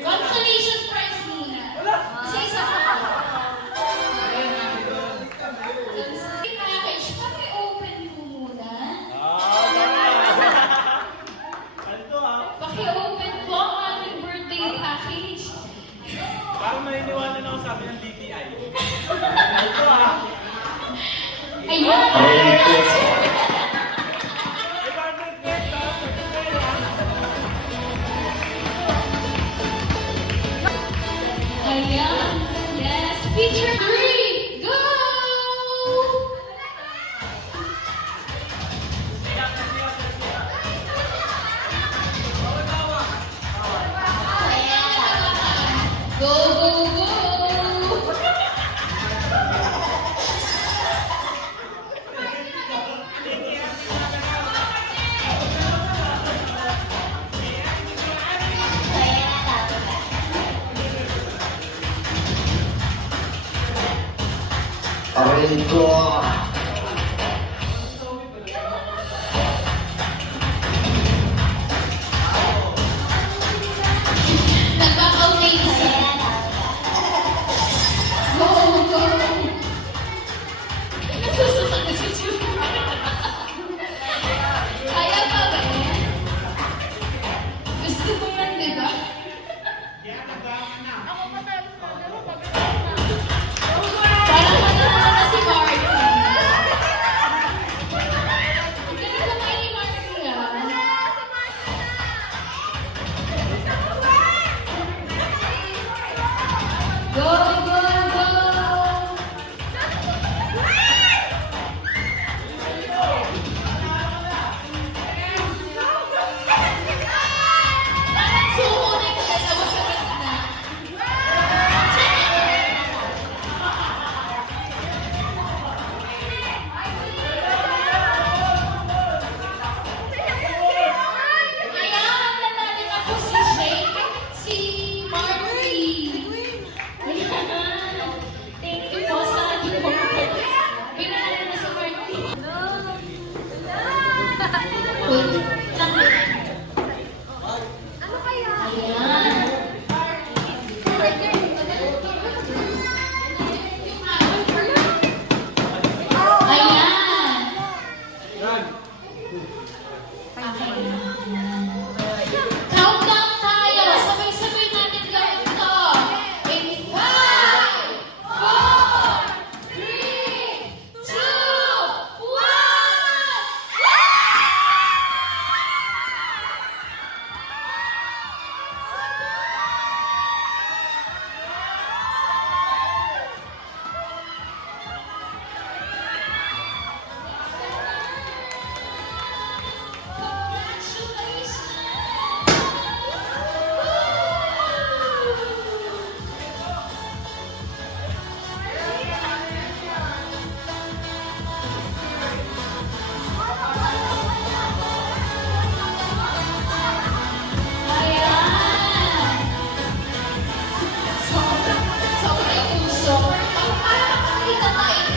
Consolation prize muna. Isa pa. Package, paki-open mo muna. Paki-open po ang aming birthday package. Parang mainiwanan ako sabi ng DTI. Ayan! Ayan! Yes! Picture 3! Go! Go, go, go! Aray ko! Nagkaka-okay na siya. Go, go! Nasusukat na si Julie. Kaya pa ba yan? Gusto ko yan, di ba? Parang ano na si Marky. Ganun kamay ni Marky, Go, go, go! Parang sumunin ka na ako sa gitna. Ayan, nanalo na po si Shake, si Marky. Ayan. Thank you po sa ating mga pinanalo na si Marky. Ano kaya? Ayan. Ayan. Countdown tayo. Sabay-sabay natin gawin ito. In 5, 4, 3, 2, 1. Ayan. Sobrang puso. Parang makakita tayo.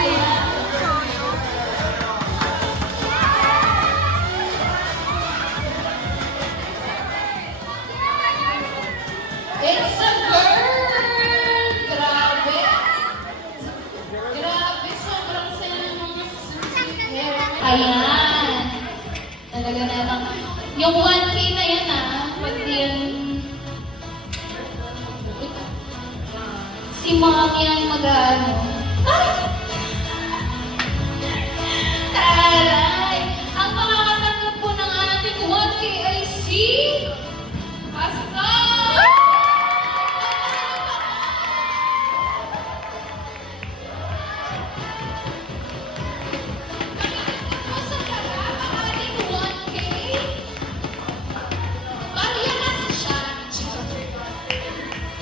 Ayan. It's a girl! Grabe! Grabe, sobrang saya ng mga sweet hair. Ayan! Talaga namang, yung 1K na yan pati yung si Mommy ang mag-ano. Ay! Taray! Ang makakatanggap po ng ating 1K ay si Pascal!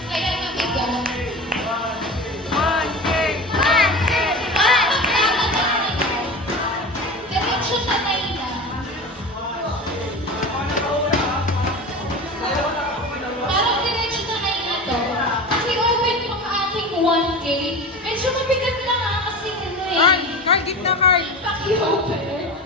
Kaya nabigan. Card, gitna card. Paki-open.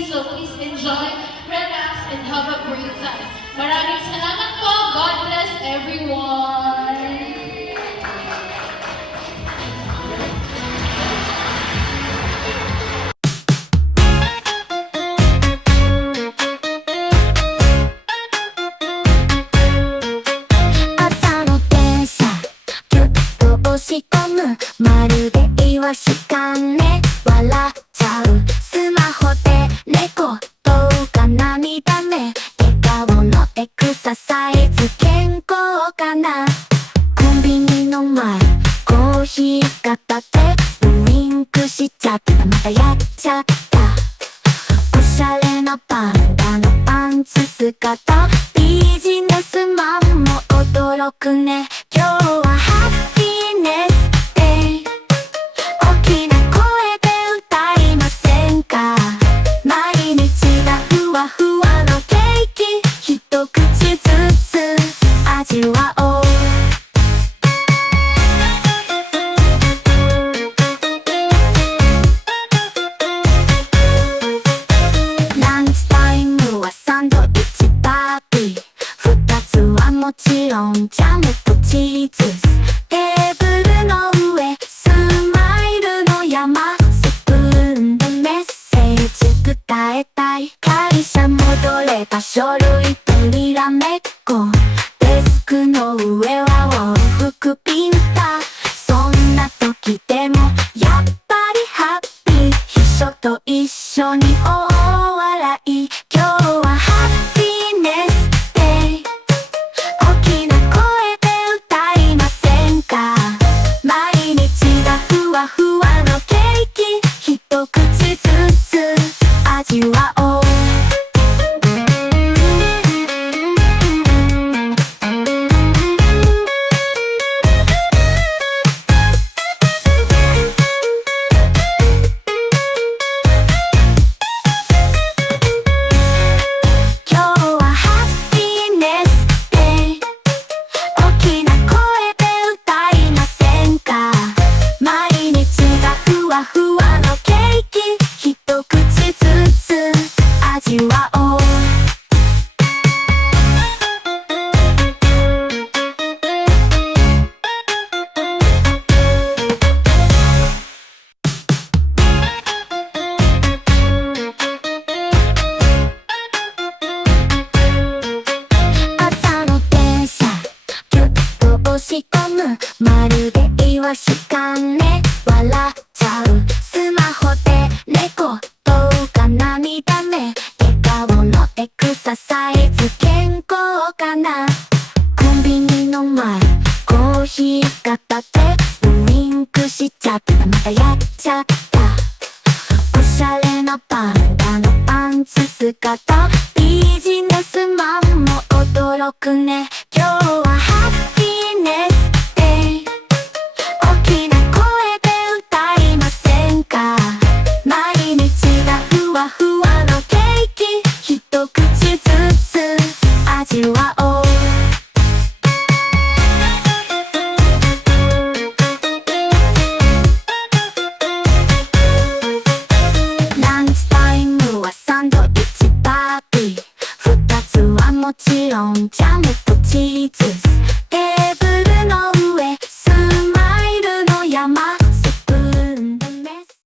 free, so please enjoy, relax, and have a great time. Maraming salamat po. God bless everyone.朝の電車ぎゅっと押し込むまるでイワシかね笑っちゃうスマホでレコ動画涙目笑顔のエクササイズ健康かなコンビニの前コーヒー片手ウインクしちゃったまたやっちゃったおしゃれなパンダのパンツ姿ビジネスマンも驚くね今日はハッピーネスデイ大きな声で歌いませんか毎日がふわふわのケーキ一口ずつ味わおうランチタイムはサンドイッチパーティー二つはもちろんジャムとチーズテーブルの上スマイルの山スプーンでメッセージ伝えたい会社戻れば書類とにらめっこデスクの上は往復ピンタそんな時でもやっぱりハッピー秘書と一緒に大笑い今日はハッピーネスデイ大きな声で歌いませんか毎日がふわふわのケーキ一口ずつ味わおう今日はハッピーネスデイ大きな声で歌いませんか毎日がふわふわのケーキ一口ずつ味わおう朝の電車ぎゅっと押し込むまるでイワシかね笑っちゃうスマホでレコ動画涙目笑顔のエクササイズ健康かなコンビニの前コーヒー片手ウインクしちゃったまたやっちゃったおしゃれなパンダのパンツ姿ビジネスマンも驚くね今日はハッピーネスデイ大きな声で歌いませんか毎日がふわふわのケーキ一口ずつ味わおうランチタイムはサンドイッチパーティー二つはもちろんジャム